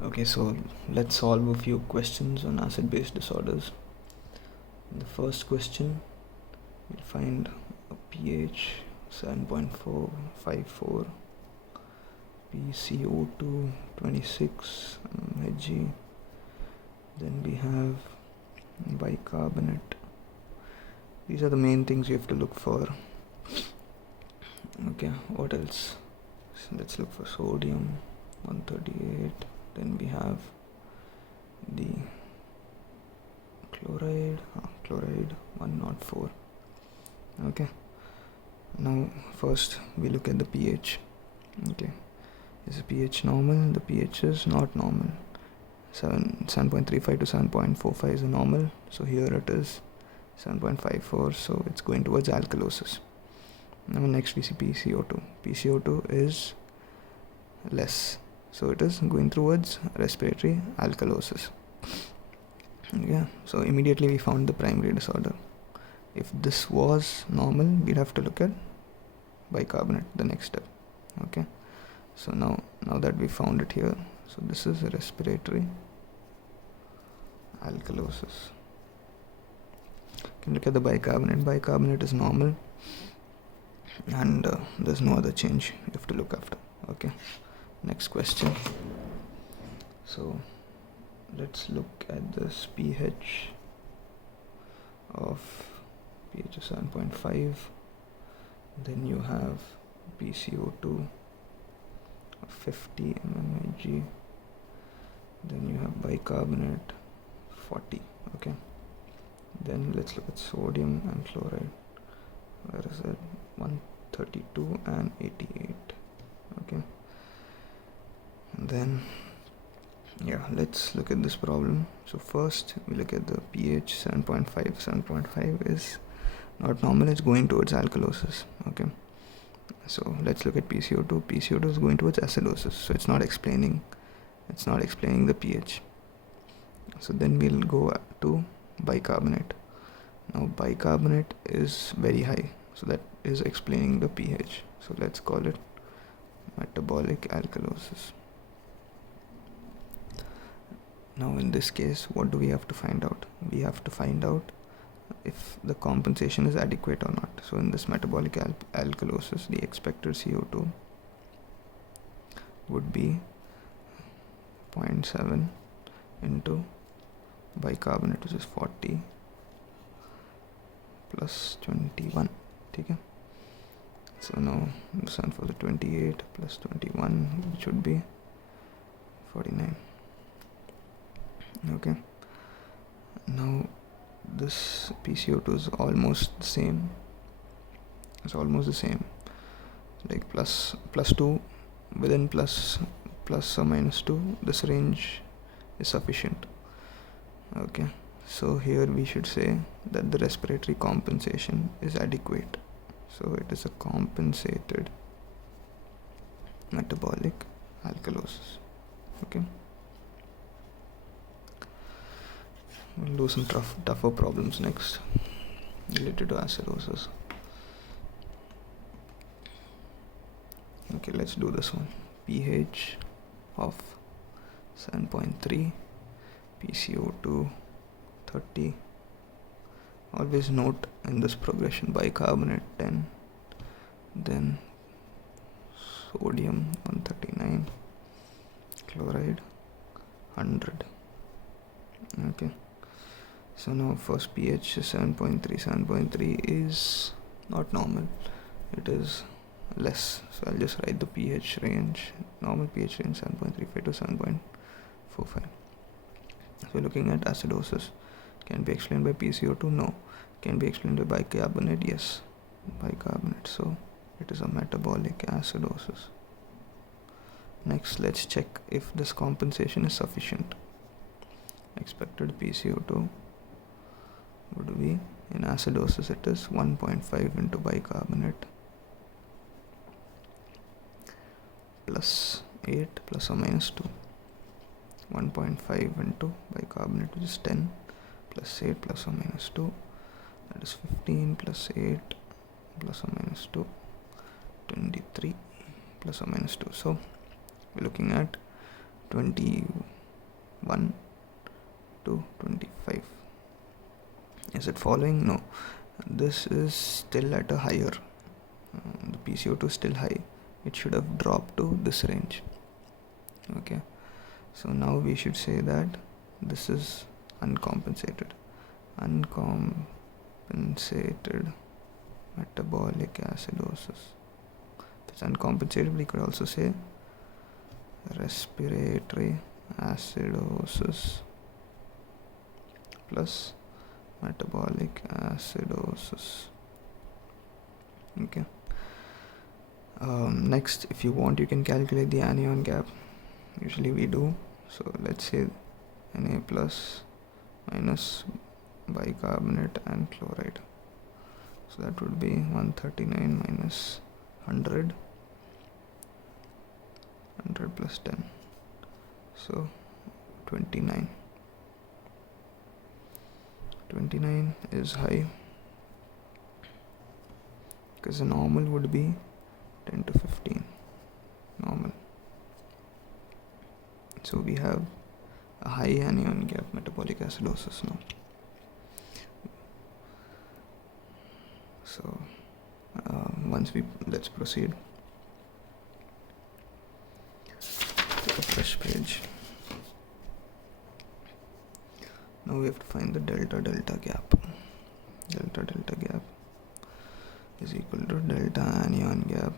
Okay, so let's solve a few questions on acid-base disorders. In the first question, we'll find a pH 7.454, PCO2 26 Hg. Then we have bicarbonate. These are the main things you have to look for. Okay, what else? So let's look for sodium 138. Then we have the chloride 104. Okay, now first we look at the pH. Okay, is the pH normal? The pH is not normal. 7.35 to 7.45 is a normal, so here it is 7.54, so it's going towards alkalosis. Now next we see PCO2. PCO2 is less, so it is going towards respiratory alkalosis. Yeah, so immediately we found the primary disorder. If this was normal, we'd have to look at bicarbonate, the next step. Okay, so now that we found it here, so this is respiratory alkalosis. You can look at the bicarbonate. Bicarbonate is normal, and there's no other change you have to look after. Okay, next question. So let's look at this pH of 7.5. Then you have PCO2 of 50 mmHg. Then you have bicarbonate 40. Okay, then let's look at sodium and chloride. Where is it? 132 and 88. Okay, and then let's look at this problem. So first we look at the pH 7.5. 7.5 is not normal, it's going towards alkalosis. Okay, so let's look at PCO2. PCO2 is going towards acidosis, so it's not explaining the pH. So then we'll go to bicarbonate. Now bicarbonate is very high, so that is explaining the pH. So let's call it metabolic alkalosis. Now in this case, what do we have to find out? We have to find out if the compensation is adequate or not. So in this metabolic alkalosis, the expected CO2 would be 0.7 into bicarbonate, which is 40 plus 21. Okay, so now this one for the 28 plus 21, which would be 49. Okay, now this PCO2 is almost the same. It's almost the same, like plus 2, within plus or minus 2, this range is sufficient. Okay, so here we should say that the respiratory compensation is adequate. So it is a compensated metabolic alkalosis. Okay, we'll do some tougher problems next related to acidosis. Okay, let's do this one. pH of 7.3, PCO2 30. Always note in this progression bicarbonate 10, then sodium 139, chloride 100. Okay, so now first pH is 7.3. 7.3 is not normal, it is less, so I'll just write the pH range. Normal pH range 7.35 to 7.45. So looking at acidosis, can be explained by PCO2? No. Can be explained by bicarbonate? Yes, bicarbonate. So it is a metabolic acidosis. Next, let's check if this compensation is sufficient. Expected PCO2 would be, in acidosis it is 1.5 into bicarbonate plus 8 plus or minus 2. 1.5 into bicarbonate, which is 10, plus 8 plus or minus 2, that is 15 plus 8 plus or minus 2, 23 plus or minus 2. So we're looking at 21 to 25. Is it following? No, this is still at a higher, the PCO2 is still high. It should have dropped to this range. Okay, so now we should say that this is uncompensated metabolic acidosis. If it's uncompensated, we could also say respiratory acidosis plus metabolic acidosis. Okay. Next, if you want, you can calculate the anion gap. Usually we do. So let's say Na plus minus bicarbonate and chloride. So that would be 139 minus 100 plus 10. So 29. 29 is high because the normal would be 10 to 15 normal. So we have a high anion gap metabolic acidosis now. So let's proceed to a fresh page. Now we have to find the delta gap. Delta gap is equal to delta anion gap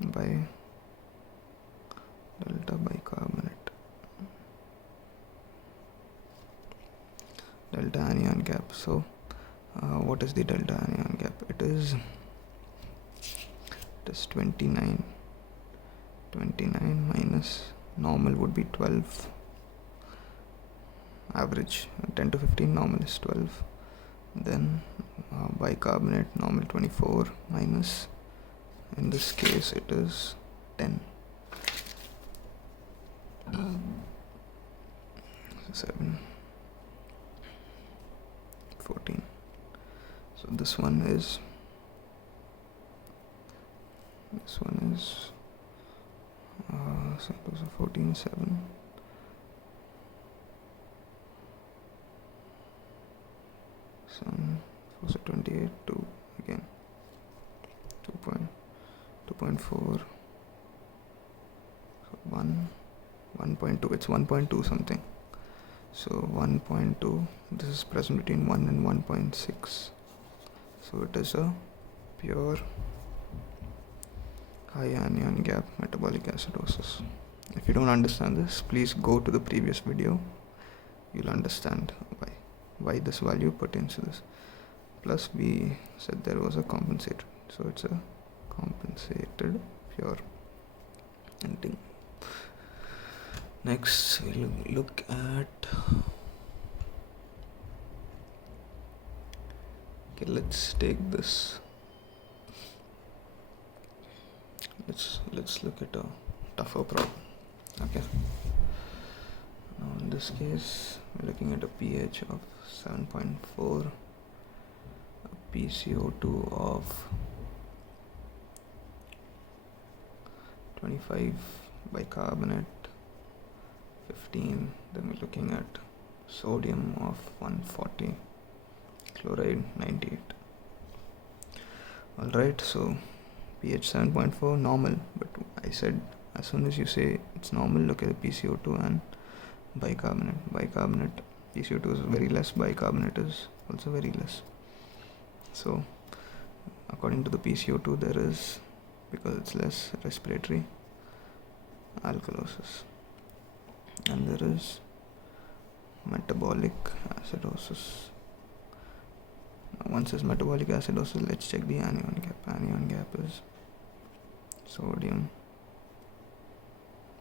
by delta bicarbonate. Delta anion gap. So what is the delta anion gap? It is 29 minus normal would be 12. Average 10 to 15, normal is 12. Then bicarbonate normal 24 minus, in this case it is 10. 7, 14. So this one is 14, 7. So 28, 2 again, 2.4, so 1.2, it's 1.2 something. So 1.2, this is present between 1 and 1.6. So it is a pure high anion gap metabolic acidosis. If you don't understand this, please go to the previous video. You'll understand why this value pertains to this. Plus we said there was a compensated, so it's a compensated pure ending. Next we'll look at, okay, let's take this, let's look at a tougher problem. Okay, now in this case we're looking at a pH of 7.4, a PCO2 of 25, bicarbonate 15, then we're looking at sodium of 140, chloride 98. Alright, so pH 7.4 normal, but I said as soon as you say it's normal, look at the PCO2 and bicarbonate. PCO2 is very less, bicarbonate is also very less. So according to the PCO2 there is, because it's less, respiratory alkalosis, and there is metabolic acidosis. Now once it's metabolic acidosis, let's check the anion gap. Anion gap is sodium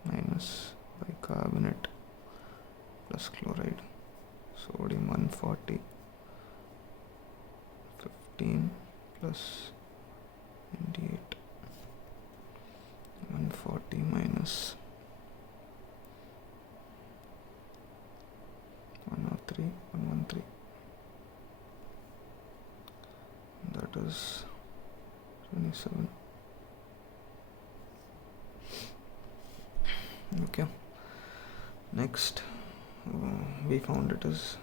minus bicarbonate plus chloride. Sodium 140, 15 plus 98, 140 minus 103, 113, that is 27. Okay, next we found it is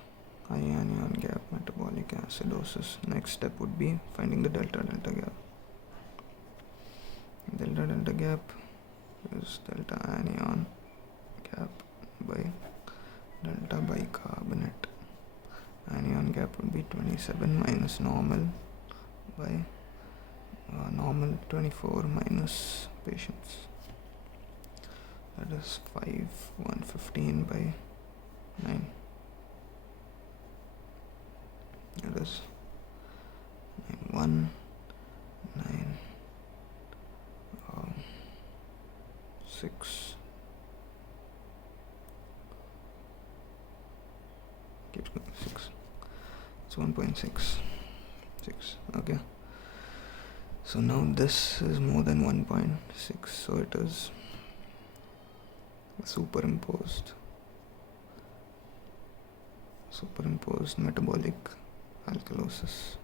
high anion gap metabolic acidosis. Next step would be finding the delta delta gap. Delta delta gap is delta anion gap by delta bicarbonate. Anion gap would be 27 minus normal by normal 24 minus patients. That is 115 by 9. That is 9 6. Keeps going 6. It's 1.66. Okay. So now this is more than 1.6. So it is superimposed metabolic alkalosis.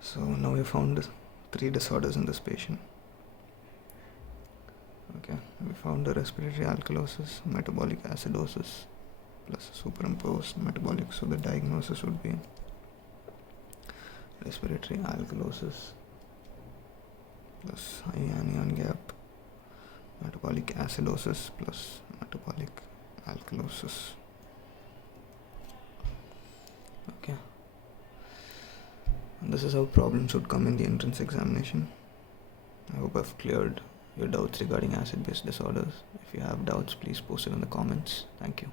So now we found 3 disorders in this patient. Okay, we found the respiratory alkalosis, metabolic acidosis plus superimposed metabolic. So the diagnosis would be respiratory alkalosis plus high anion gap metabolic acidosis plus metabolic alkalosis. Okay, and this is how problems would come in the entrance examination. I hope I've cleared your doubts regarding acid-base disorders. If you have doubts, please post it in the comments. Thank you.